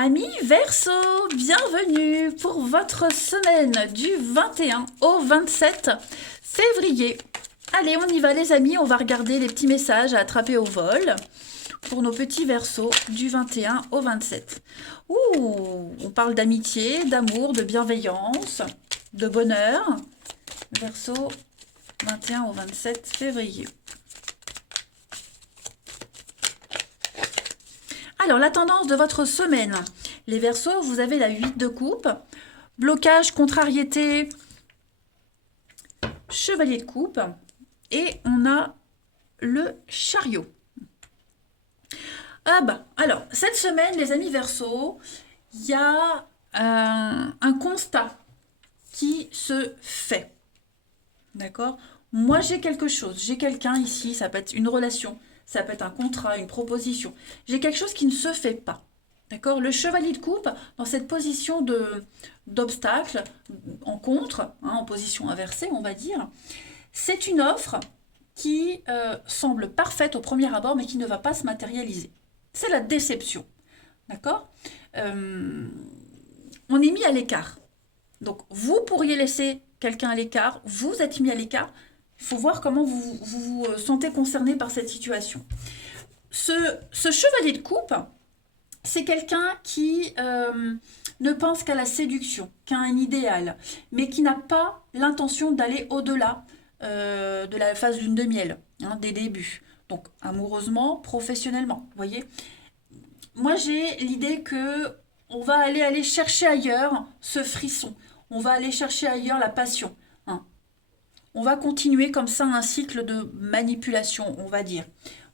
Amis Verseau, bienvenue pour votre semaine du 21 au 27 février. Allez, on y va les amis, on va regarder les petits messages à attraper au vol pour nos petits Verseaux du 21 au 27. Ouh, on parle d'amitié, d'amour, de bienveillance, de bonheur. Verseau, 21 au 27 février. Alors, la tendance de votre semaine. Les Verseaux, vous avez la 8 de coupe, blocage, contrariété, chevalier de coupe, et on a le chariot. Ah bah, alors, cette semaine, les amis Verseaux, il y a un constat qui se fait. D'accord? Moi, j'ai quelque chose, j'ai quelqu'un ici, ça peut être une relation, ça peut être un contrat, une proposition. J'ai quelque chose qui ne se fait pas. D'accord? Le chevalier de coupe, dans cette position d'obstacle, en contre, hein, en position inversée, on va dire, c'est une offre qui semble parfaite au premier abord, mais qui ne va pas se matérialiser. C'est la déception. D'accord? On est mis à l'écart. Donc, vous pourriez laisser quelqu'un à l'écart, vous êtes mis à l'écart. Il faut voir comment vous vous sentez concerné par cette situation. Ce chevalier de coupe, c'est quelqu'un qui ne pense qu'à la séduction, qu'à un idéal, mais qui n'a pas l'intention d'aller au-delà de la phase lune de miel, hein, des débuts. Donc, amoureusement, professionnellement, vous voyez. Moi, j'ai l'idée que on va aller chercher ailleurs ce frisson. On va aller chercher ailleurs la passion. Hein. On va continuer comme ça un cycle de manipulation, on va dire.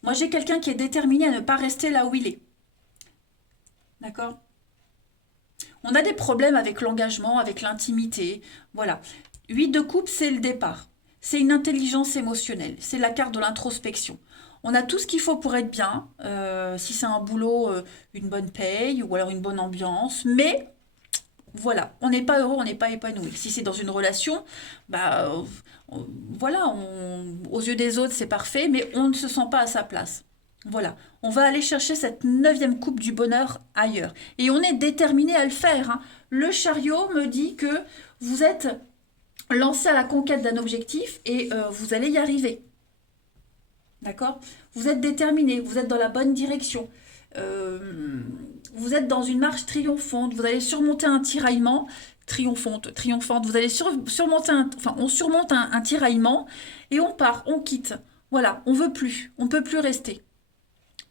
Moi, j'ai quelqu'un qui est déterminé à ne pas rester là où il est. D'accord? On a des problèmes avec l'engagement, avec l'intimité. Voilà. 8 de coupe, c'est le départ. C'est une intelligence émotionnelle. C'est la carte de l'introspection. On a tout ce qu'il faut pour être bien. Si c'est un boulot, une bonne paye ou alors une bonne ambiance. Mais voilà, on n'est pas heureux, on n'est pas épanoui. Si c'est dans une relation, bah voilà, aux yeux des autres c'est parfait, mais on ne se sent pas à sa place. Voilà, on va aller chercher cette 9e coupe du bonheur ailleurs. Et on est déterminé à le faire. Hein. Le chariot me dit que vous êtes lancé à la conquête d'un objectif et vous allez y arriver. D'accord? Vous êtes déterminé, vous êtes dans la bonne direction. Vous êtes dans une marche triomphante, vous allez surmonter un tiraillement, triomphante, vous allez surmonter enfin, on surmonte un tiraillement et on part, on quitte. Voilà, on veut plus, on peut plus rester,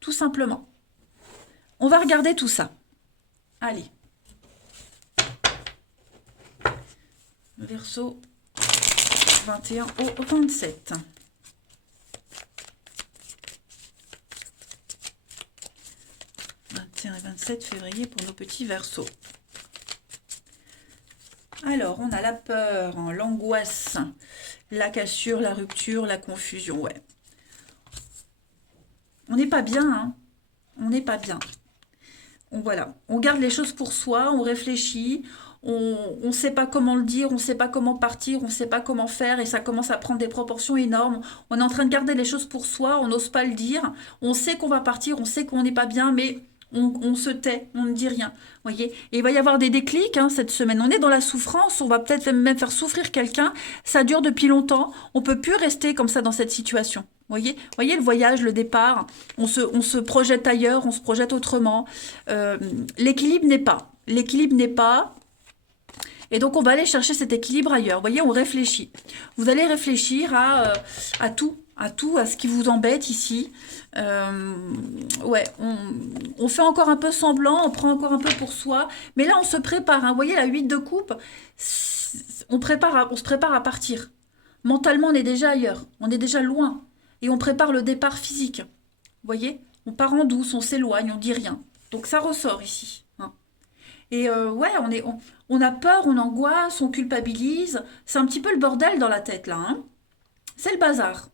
tout simplement. On va regarder tout ça. Allez. Verseau 21 au 27. 21 et 27 février pour nos petits Verseaux. Alors, on a la peur, hein, l'angoisse, la cassure, la rupture, la confusion, ouais. On n'est pas bien, hein. On n'est pas bien. Voilà, on garde les choses pour soi, on réfléchit, on ne sait pas comment le dire, on ne sait pas comment partir, on ne sait pas comment faire et ça commence à prendre des proportions énormes. On est en train de garder les choses pour soi, on n'ose pas le dire, on sait qu'on va partir, on sait qu'on n'est pas bien, mais on se tait, on ne dit rien. Voyez. Et il va y avoir des déclics hein, cette semaine. On est dans la souffrance, on va peut-être même faire souffrir quelqu'un. Ça dure depuis longtemps, on ne peut plus rester comme ça dans cette situation. Voyez le voyage, le départ, on se projette ailleurs, on se projette autrement. L'équilibre n'est pas. L'équilibre n'est pas. Et donc, on va aller chercher cet équilibre ailleurs. Vous voyez, on réfléchit. Vous allez réfléchir à tout, à ce qui vous embête ici. Ouais, on fait encore un peu semblant, on prend encore un peu pour soi. Mais là, on se prépare. Hein. Vous voyez, la 8 de coupe, on se prépare à partir. Mentalement, on est déjà ailleurs. On est déjà loin. Et on prépare le départ physique. Vous voyez? On part en douce, on s'éloigne, on dit rien. Donc ça ressort ici. Hein. Et ouais, on a peur, on angoisse, on culpabilise. C'est un petit peu le bordel dans la tête là. Hein. C'est le bazar.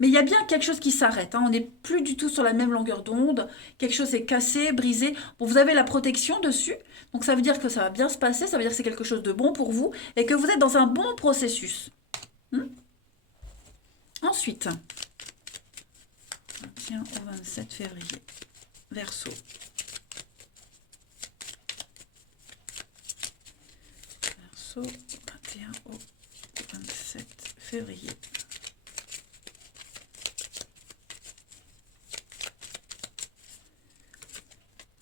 Mais il y a bien quelque chose qui s'arrête. Hein. On n'est plus du tout sur la même longueur d'onde. Quelque chose est cassé, brisé. Bon, vous avez la protection dessus. Donc ça veut dire que ça va bien se passer. Ça veut dire que c'est quelque chose de bon pour vous. Et que vous êtes dans un bon processus. Ensuite, 21 au 27 février, Verseau. Verseau, 21 au 27 février.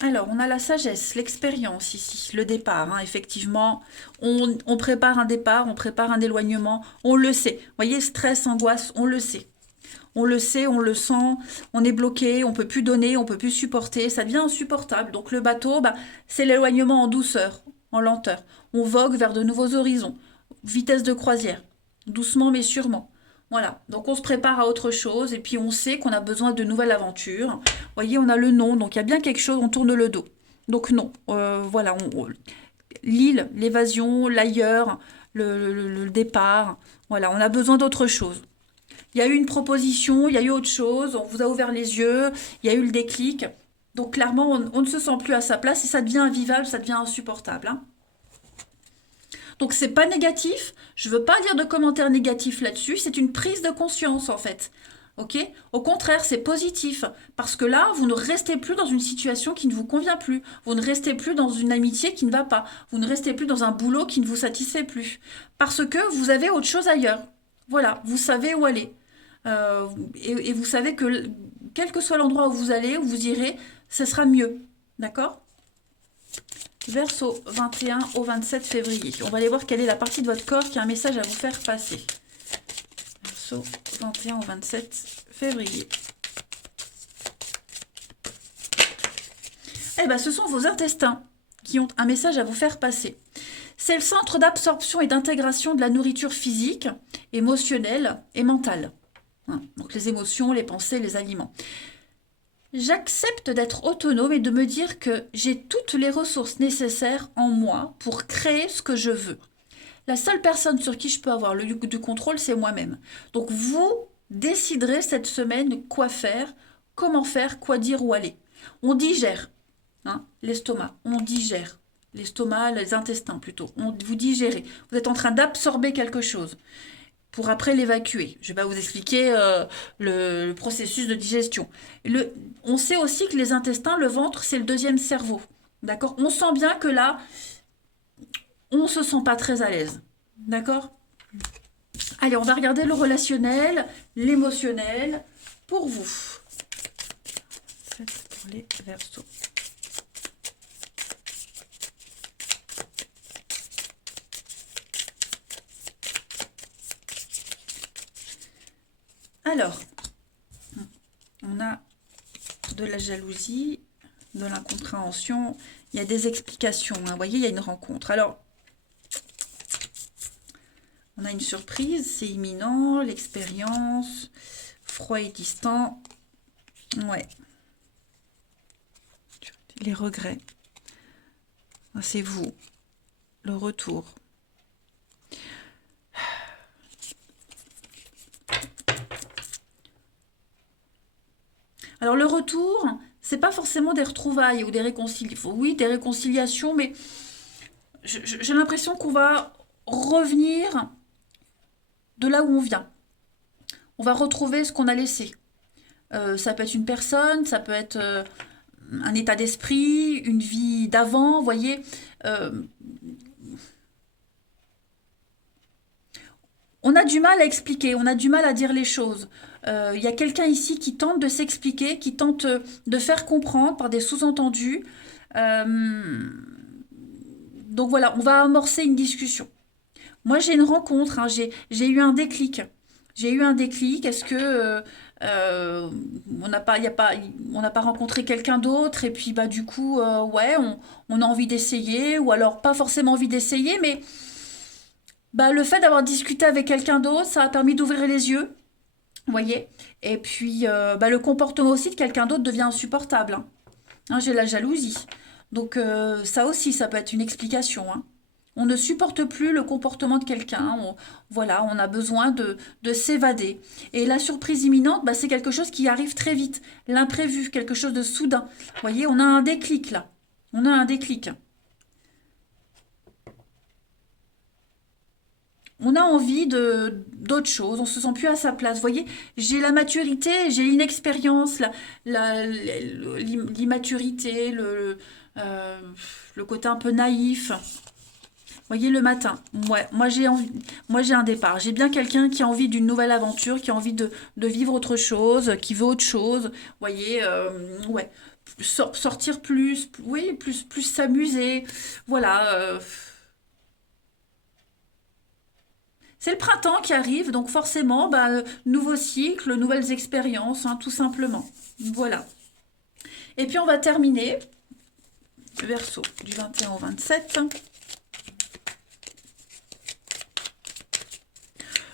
Alors, on a la sagesse, l'expérience ici, le départ, hein, effectivement. On prépare un départ, on prépare un éloignement, on le sait. Vous voyez, stress, angoisse, on le sait. On le sait, on le sent, on est bloqué, on peut plus donner, on peut plus supporter, ça devient insupportable. Donc le bateau, bah, c'est l'éloignement en douceur, en lenteur. On vogue vers de nouveaux horizons, vitesse de croisière, doucement mais sûrement. Voilà, donc on se prépare à autre chose et puis on sait qu'on a besoin de nouvelles aventures. Vous voyez, on a le non, donc il y a bien quelque chose, on tourne le dos. Donc non, voilà, l'île, l'évasion, l'ailleurs, le départ, voilà, on a besoin d'autre chose. Il y a eu une proposition, il y a eu autre chose, on vous a ouvert les yeux, il y a eu le déclic. Donc clairement, on ne se sent plus à sa place et ça devient invivable, ça devient insupportable, hein. Donc c'est pas négatif, je veux pas dire de commentaires négatifs là-dessus, c'est une prise de conscience en fait. Ok? Au contraire, c'est positif parce que là, vous ne restez plus dans une situation qui ne vous convient plus. Vous ne restez plus dans une amitié qui ne va pas. Vous ne restez plus dans un boulot qui ne vous satisfait plus parce que vous avez autre chose ailleurs. Voilà, vous savez où aller. Et vous savez que quel que soit l'endroit où vous allez, où vous irez, ce sera mieux. D'accord? Verseau 21 au 27 février. On va aller voir quelle est la partie de votre corps qui a un message à vous faire passer. Verseau 21 au 27 février. Eh bien, ce sont vos intestins qui ont un message à vous faire passer. C'est le centre d'absorption et d'intégration de la nourriture physique, émotionnelle et mentale. Donc les émotions, les pensées, les aliments. J'accepte d'être autonome et de me dire que j'ai toutes les ressources nécessaires en moi pour créer ce que je veux. La seule personne sur qui je peux avoir du contrôle, c'est moi-même. Donc vous déciderez cette semaine quoi faire, comment faire, quoi dire, où aller. On digère, hein, l'estomac, on digère. L'estomac, les intestins plutôt. Vous digérez. Vous êtes en train d'absorber quelque chose pour après l'évacuer. Je vais pas vous expliquer le processus de digestion. On sait aussi que les intestins, le ventre, c'est le deuxième cerveau. D'accord? On sent bien que là, on se sent pas très à l'aise. D'accord? Allez, on va regarder le relationnel, l'émotionnel pour vous. C'est pour les Verseaux. Alors, on a de la jalousie, de l'incompréhension, il y a des explications, hein. Vous voyez, il y a une rencontre. Alors, on a une surprise, c'est imminent, l'expérience, froid et distant, ouais. Les regrets, c'est vous, le retour. Alors le retour, c'est pas forcément des retrouvailles ou des réconciliations. Oui, des réconciliations, mais j'ai l'impression qu'on va revenir de là où on vient. On va retrouver ce qu'on a laissé. Ça peut être une personne, ça peut être un état d'esprit, une vie d'avant, vous voyez. On a du mal à expliquer, on a du mal à dire les choses. Il y a quelqu'un ici qui tente de s'expliquer, qui tente de faire comprendre par des sous-entendus. Donc voilà, on va amorcer une discussion. Moi, j'ai une rencontre, hein, j'ai eu un déclic. J'ai eu un déclic. Est-ce que on n'a pas, on n'a pas rencontré quelqu'un d'autre et puis bah du coup, ouais, on a envie d'essayer ou alors pas forcément envie d'essayer, mais bah le fait d'avoir discuté avec quelqu'un d'autre, ça a permis d'ouvrir les yeux, vous voyez. Et puis bah, le comportement aussi de quelqu'un d'autre devient insupportable, hein. Hein, j'ai la jalousie. Donc ça aussi, ça peut être une explication, hein. On ne supporte plus le comportement de quelqu'un. Voilà, on a besoin de s'évader. Et la surprise imminente, bah, c'est quelque chose qui arrive très vite. L'imprévu, quelque chose de soudain. Vous voyez, on a un déclic là. On a un déclic. On a envie de d'autre chose, on se sent plus à sa place. Vous voyez, j'ai la maturité, j'ai l'inexpérience, l'immaturité, euh, le côté un peu naïf. Voyez, le matin, ouais, moi j'ai envie, moi j'ai un départ. J'ai bien quelqu'un qui a envie d'une nouvelle aventure, qui a envie de vivre autre chose, qui veut autre chose. Voyez, ouais, sortir plus, oui, plus s'amuser. Voilà, c'est le printemps qui arrive, donc forcément, bah, nouveau cycle, nouvelles expériences, hein, tout simplement. Voilà. Et puis on va terminer, Verseau, du 21 au 27.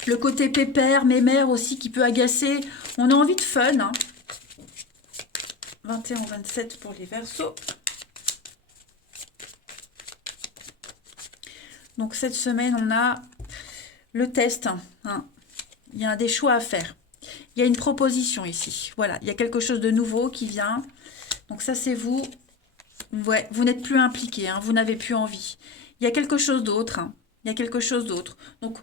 Le côté pépère, mémère aussi qui peut agacer. On a envie de fun, hein. 21 au 27 pour les Verseaux. Donc cette semaine, on a le test, hein. Il y a des choix à faire. Il y a une proposition ici. Voilà, il y a quelque chose de nouveau qui vient. Donc ça, c'est vous. Ouais, vous n'êtes plus impliqué, hein, vous n'avez plus envie. Il y a quelque chose d'autre, hein. Il y a quelque chose d'autre. Donc,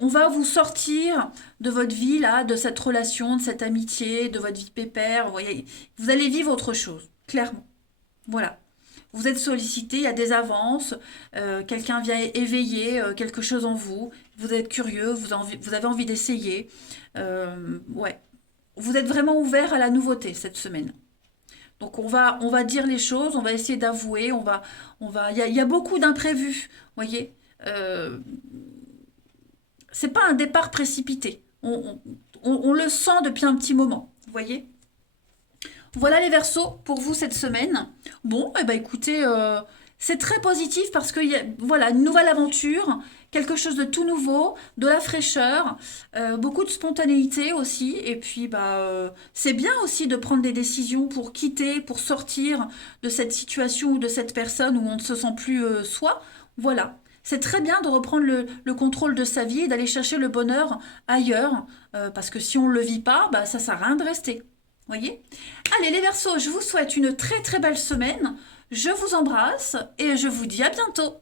on va vous sortir de votre vie, là, de cette relation, de cette amitié, de votre vie pépère. Vous voyez, vous allez vivre autre chose, clairement. Voilà. Vous êtes sollicité, il y a des avances, quelqu'un vient éveiller quelque chose en vous, vous êtes curieux, vous avez envie d'essayer. Ouais. Vous êtes vraiment ouvert à la nouveauté cette semaine. Donc on va dire les choses, on va essayer d'avouer, il y a beaucoup d'imprévus, voyez. C'est pas un départ précipité. On le sent depuis un petit moment, vous voyez. Voilà les Verseaux pour vous cette semaine. Bon, eh ben écoutez, c'est très positif parce que voilà, une nouvelle aventure, quelque chose de tout nouveau, de la fraîcheur, beaucoup de spontanéité aussi. Et puis bah c'est bien aussi de prendre des décisions pour quitter, pour sortir de cette situation ou de cette personne où on ne se sent plus soi. Voilà. C'est très bien de reprendre le contrôle de sa vie et d'aller chercher le bonheur ailleurs, parce que si on ne le vit pas, bah, ça sert à rien de rester. Voyez? Allez les Verseaux, je vous souhaite une très très belle semaine. Je vous embrasse et je vous dis à bientôt.